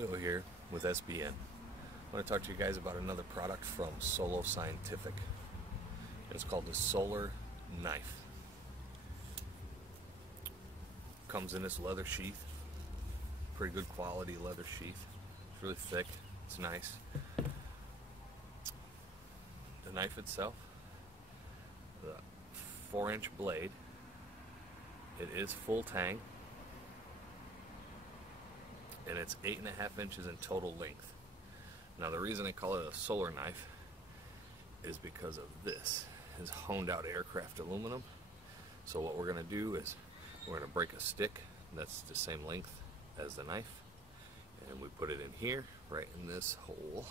Leo here with SBN. I want to talk to you guys about another product from Solo Scientific. It's called the Solar Knife. Comes in this leather sheath. Pretty good quality leather sheath. It's really thick. It's nice. The knife itself, the 4-inch blade. It is full tang. And it's 8.5 inches in total length. Now the reason I call it a solar knife is because of this. It's honed out aircraft aluminum. So what we're going to do is we're going to break a stick that's the same length as the knife, and we put it in here, right in this hole,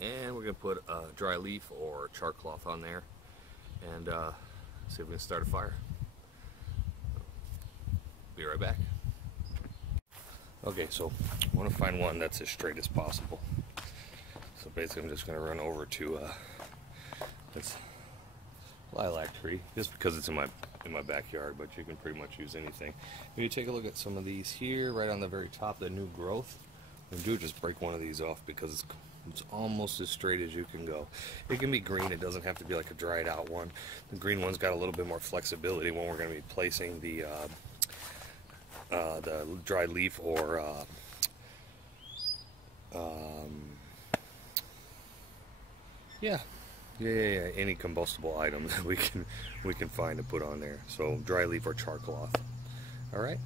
and we're going to put a dry leaf or char cloth on there and see if we can start a fire. Be right back. Okay, so I want to find one that's as straight as possible. So basically I'm just going to run over to this lilac tree, just because it's in my backyard, but you can pretty much use anything. If you take a look at some of these here, right on the very top, the new growth, what you do is just break one of these off because it's almost as straight as you can go. It can be green, it doesn't have to be like a dried out one. The green one's got a little bit more flexibility when we're going to be placing the dried leaf or any combustible item that we can find to put on there. So dry leaf or char cloth. All right,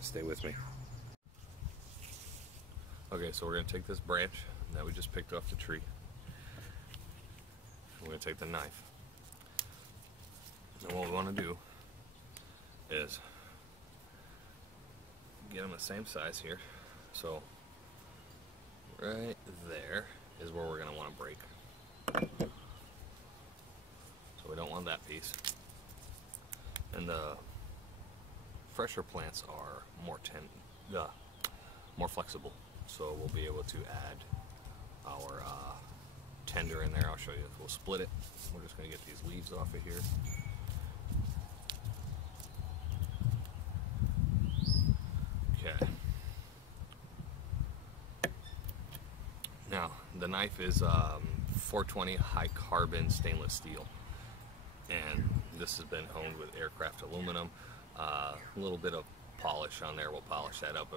stay with me. Okay, so we're going to take this branch that we just picked off the tree. We're going to take the knife, and what we want to do is get them the same size here. So right there is where we're going to want to break. So we don't want that piece. And the fresher plants are more flexible, so we'll be able to add our tender in there. I'll show you. We'll split it. We're just going to get these leaves off of here. Okay. Now the knife is 420 high carbon stainless steel, and this has been honed with aircraft aluminum. A little bit of polish on there. We'll polish that up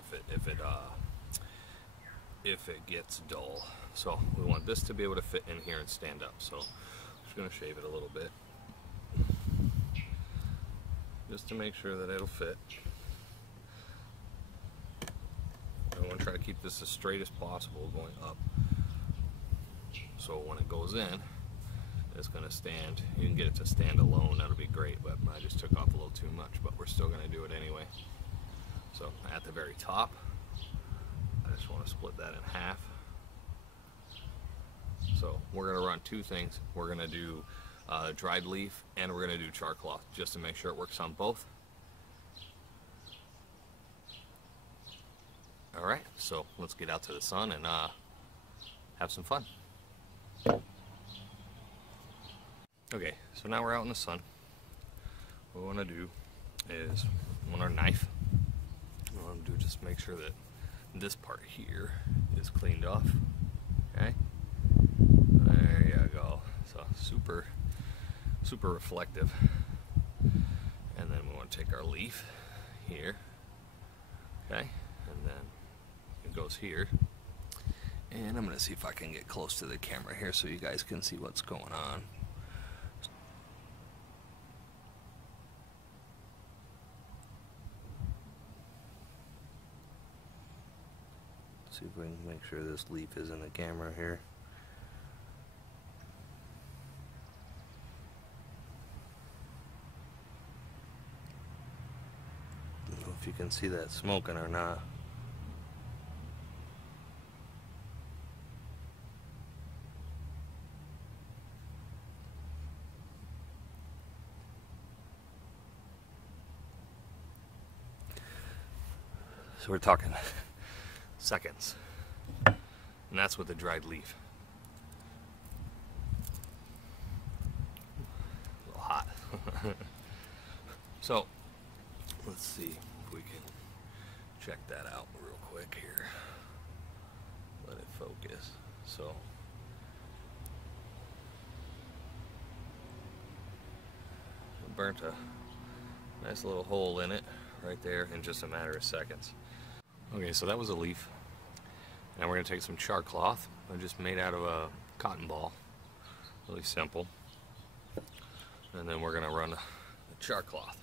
if it gets dull. So we want this to be able to fit in here and stand up. So I'm just going to shave it a little bit just to make sure that it'll fit. I want to try to keep this as straight as possible going up. So when it goes in, it's going to stand. You can get it to stand alone, that'll be great, but I just took off a little too much, but we're still going to do it anyway. So at the very top, I just want to split that in half. So we're going to run two things. We're going to do dried leaf, and we're going to do char cloth, just to make sure it works on both. Alright, so let's get out to the sun and have some fun. Okay, so now we're out in the sun. What we want to do is, on our knife, what we want to do is just make sure that this part here is cleaned off. Okay, there you go. So super reflective. And then we want to take our leaf here. Okay, and then it goes here. And I'm going to see if I can get close to the camera here so you guys can see what's going on. See if we can make sure this leaf is in the camera here. I don't know if you can see that smoking or not. So we're talking seconds, and that's with the dried leaf. A little hot. So let's see if we can check that out real quick here. Let it focus. So I burnt a nice little hole in it right there in just a matter of seconds. Okay, so that was a leaf. Now we're going to take some char cloth. I just made out of a cotton ball. Really simple. And then we're going to run the char cloth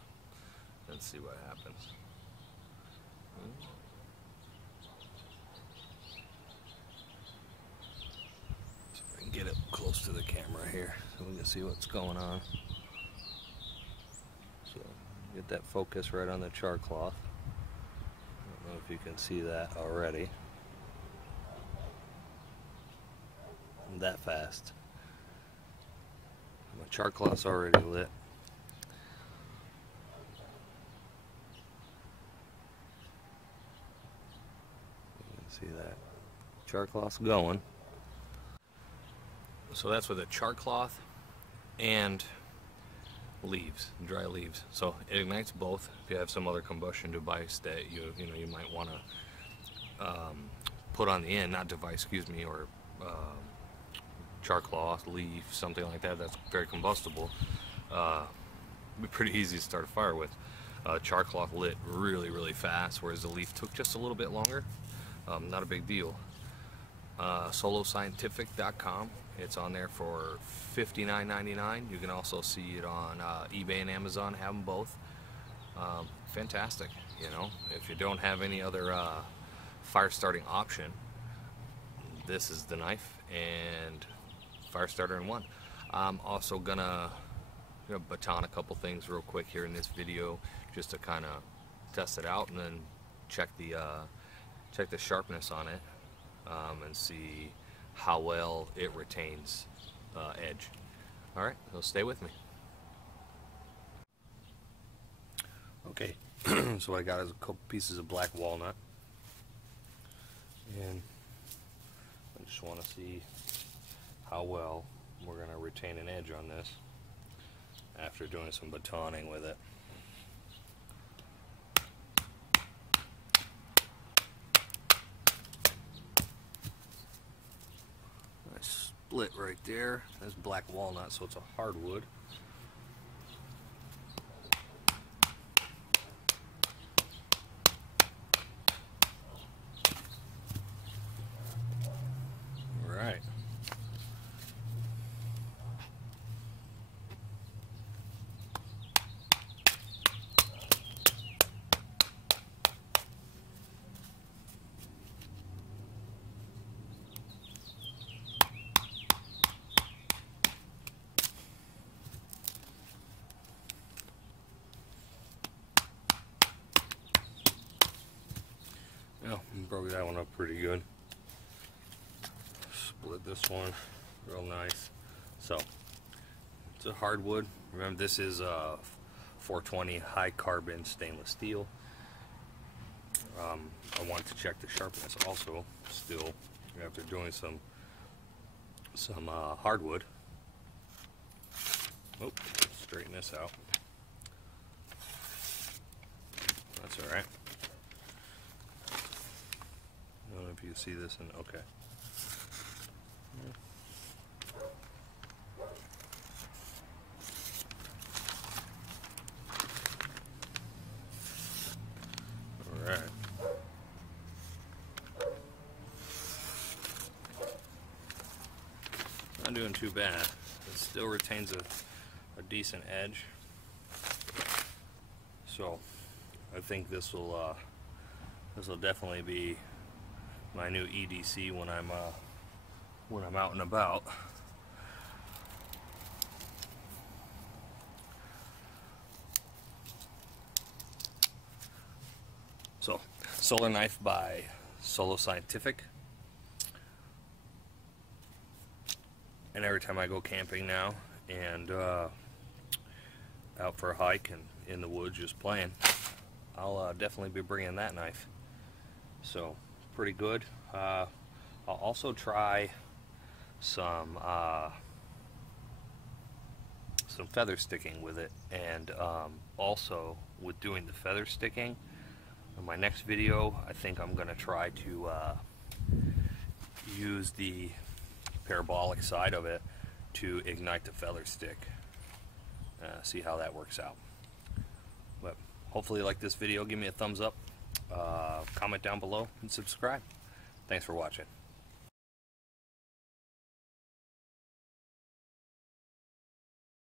and see what happens. So I can get it close to the camera here so we can see what's going on. So get that focus right on the char cloth. I don't know if you can see that already. That fast. My char cloth's already lit. You can see that char cloth's going. So that's with a char cloth and leaves, dry leaves. So it ignites both. If you have some other combustion device that you might want to put on the end, not device, excuse me, or char cloth, leaf, something like that that's very combustible, it'd be pretty easy to start a fire with. Char cloth lit really fast, whereas the leaf took just a little bit longer. Not a big deal. Soloscientific.com. It's on there for $59.99. You can also see it on eBay and Amazon. Have them both. Fantastic. You know, if you don't have any other fire starting option, this is the knife and fire starter in one. I'm also gonna baton a couple things real quick here in this video just to kind of test it out and then check the sharpness on it and see how well it retains edge. Alright, so stay with me. Okay, so what I got is a couple pieces of black walnut, and I just want to see how well we're going to retain an edge on this after doing some batoning with it. Nice split right there. That's black walnut, so it's a hardwood. Right. Yeah, broke that one up pretty good. Split this one real nice. So it's a hardwood. Remember, this is 420 high carbon stainless steel. I want to check the sharpness also still after doing some hardwood. Oh, straighten this out. That's all right. I don't know if you can see this and okay. Alright. Not doing too bad. It still retains a decent edge. So I think this will definitely be my new EDC when I'm out and about. So, Solar Knife by Solo Scientific. And every time I go camping now and out for a hike and in the woods just playing, I'll definitely be bringing that knife. So, pretty good. I'll also try some feather sticking with it, and also with doing the feather sticking, In my next video, I think I'm going to try to use the parabolic side of it to ignite the feather stick. See how that works out. But hopefully you like this video. Give me a thumbs up, comment down below, and subscribe. Thanks for watching.